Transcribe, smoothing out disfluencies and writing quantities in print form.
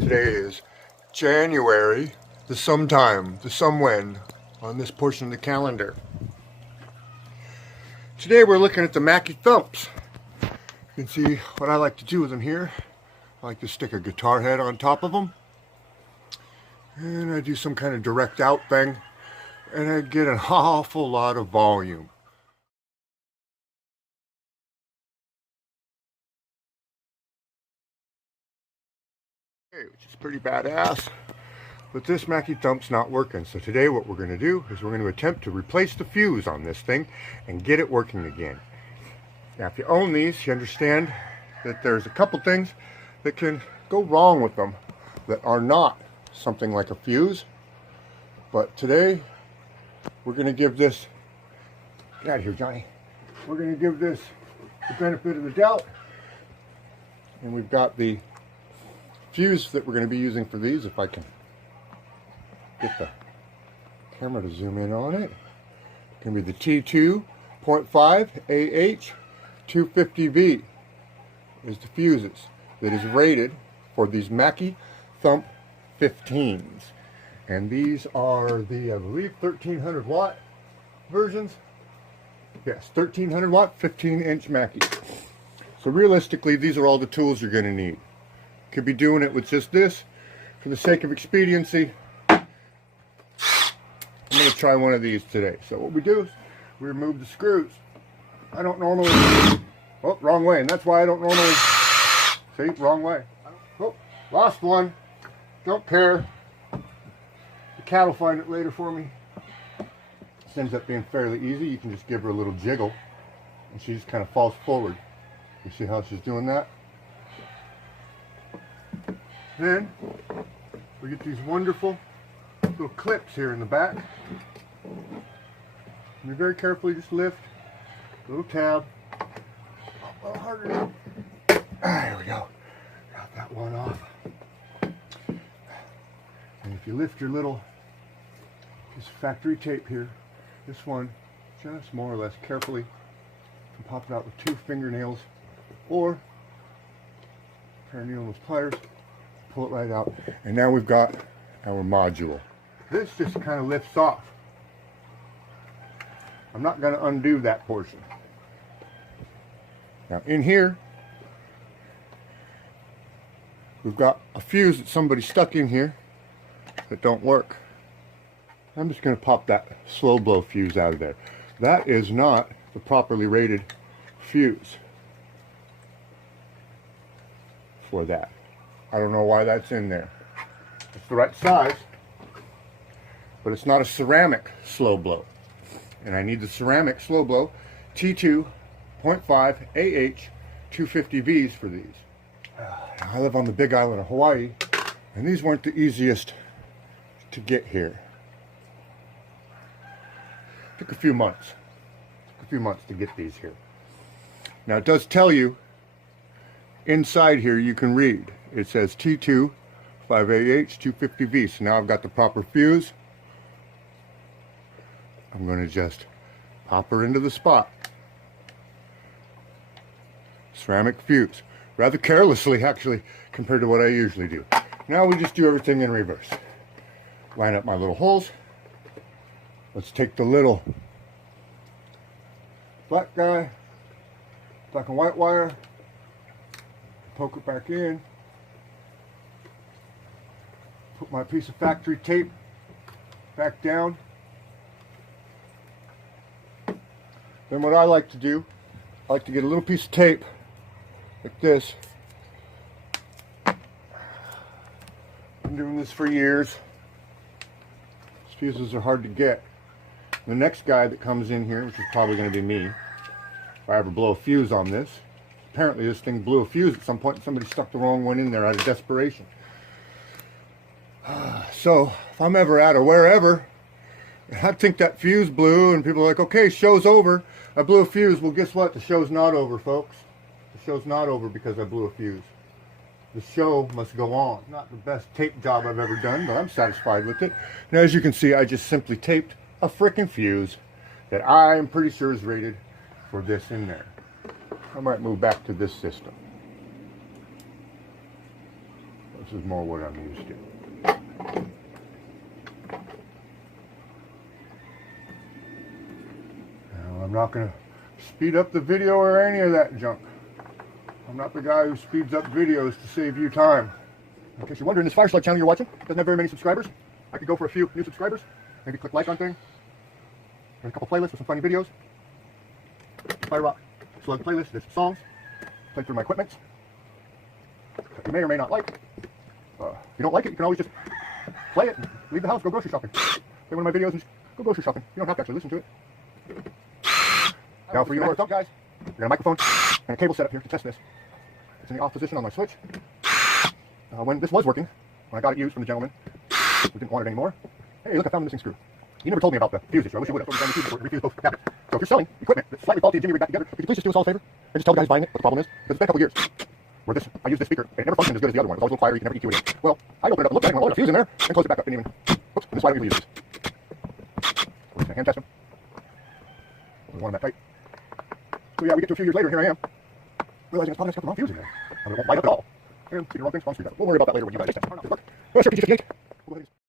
Today is January, the sometime, the somewhen on this portion of the calendar. Today we're looking at the Mackie Thumps. You can see what I like to do with them here. I like to stick a guitar head on top of them. And I do some kind of direct out thing. And I get an awful lot of volume. Which is pretty badass. But this Mackie Thump's not working. So today what we're going to do is we're going to attempt to replace the fuse on this thing and get it working again. Now if you own these, you understand that there's a couple things that can go wrong with them that are not something like a fuse. But today we're going to give this, get out of here Johnny, we're going to give this the benefit of the doubt. And we've got the fuse that we're going to be using for these, if I can get the camera to zoom in on it. It's going to be the T2.5AH 250V is the fuses that is rated for these Mackie Thump 15s. And these are the, I believe, 1300 watt versions. Yes, 1300 watt, 15-inch Mackie. So realistically, these are all the tools you're going to need. Could be doing it with just this. For the sake of expediency, I'm going to try one of these today. So what we do is we remove the screws. I don't normally, oh, wrong way, and that's why I don't normally, see, wrong way. Oh, lost one, don't care. The cat will find it later for me. This ends up being fairly easy. You can just give her a little jiggle and she just kind of falls forward. You see how she's doing that? Then we get these wonderful little clips here in the back. And we very carefully just lift a little tab. A little harder now. There we go. Got that one off. And if you lift your little piece of factory tape here, this one just more or less carefully, you can pop it out with 2 fingernails or a pair of needle-nose pliers. Pull it right out, and now we've got our module. This just kind of lifts off. I'm not going to undo that portion. Now in here, we've got a fuse that somebody stuck in here that don't work. I'm just going to pop that slow blow fuse out of there. That is not the properly rated fuse for that. I don't know why that's in there. It's the right size, but it's not a ceramic slow blow. And I need the ceramic slow blow T2.5AH 250Vs for these. I live on the big island of Hawaii, and these weren't the easiest to get here. Took a few months. To get these here. Now it does tell you inside here, you can read. It says T2.5AH 250V. So now I've got the proper fuse. I'm going to just pop her into the spot. Ceramic fuse. Rather carelessly, actually, compared to what I usually do. Now we just do everything in reverse. Line up my little holes. Let's take the little black guy, black and white wire, poke it back in. Put my piece of factory tape back down. Then what I like to do, I like to get a little piece of tape like this. Been doing this for years. These fuses are hard to get. The next guy that comes in here, which is probably going to be me, if I ever blow a fuse on this. Apparently this thing blew a fuse at some point and somebody stuck the wrong one in there out of desperation. So, if I'm ever out of wherever, I think that fuse blew and people are like, okay, show's over. I blew a fuse. Well, guess what? The show's not over, folks. The show's not over because I blew a fuse. The show must go on. Not the best tape job I've ever done, but I'm satisfied with it. Now, as you can see, I just simply taped a frickin' fuse that I am pretty sure is rated for this in there. I might move back to this system. This is more what I'm used to. Now, I'm not going to speed up the video or any of that junk. I'm not the guy who speeds up videos to save you time. In case you're wondering, this Fire Slug channel you're watching doesn't have very many subscribers. I could go for a few new subscribers. Maybe click like on thing. There's a couple playlists with some funny videos. Fire Rock Slug playlist. There's some songs. Played through my equipment. That you may or may not like. If you don't like it, you can always just play it and leave the house, go grocery shopping. Play one of my videos and just go grocery shopping. You don't have to actually listen to it. Now for you Mackie Thump guys, I got a microphone and a cable set up here to test this. It's in the off position on my switch. When this was working, when I got it used from the gentleman, we didn't want it anymore. Hey, look, I found the missing screw. He never told me about the fuse issue. I wish he would have. I told me to refuse both cabinets. So if you're selling equipment that's slightly faulty and Jimmy rig back together, could you please just do us all a favor and just tell the guys buying it what the problem is? Because it's been a couple years where I used this speaker and it never functioned as good as the other one. It was always a little quieter, you can never EQ it in. Well, I opened it up and looked at it and I loaded a fuse in there and closed it back up. Didn't even. Oops, this is why we use this. We're just going to hand test them. We want them that tight. So yeah, we get to a few years later and here I am, realizing it's probably got the wrong fuse in there. I mean, it won't light up at all. And speaker wrong things, wrong screwdriver. We'll worry about that later when you guys test it. Look, oh, sure, T2.5AH.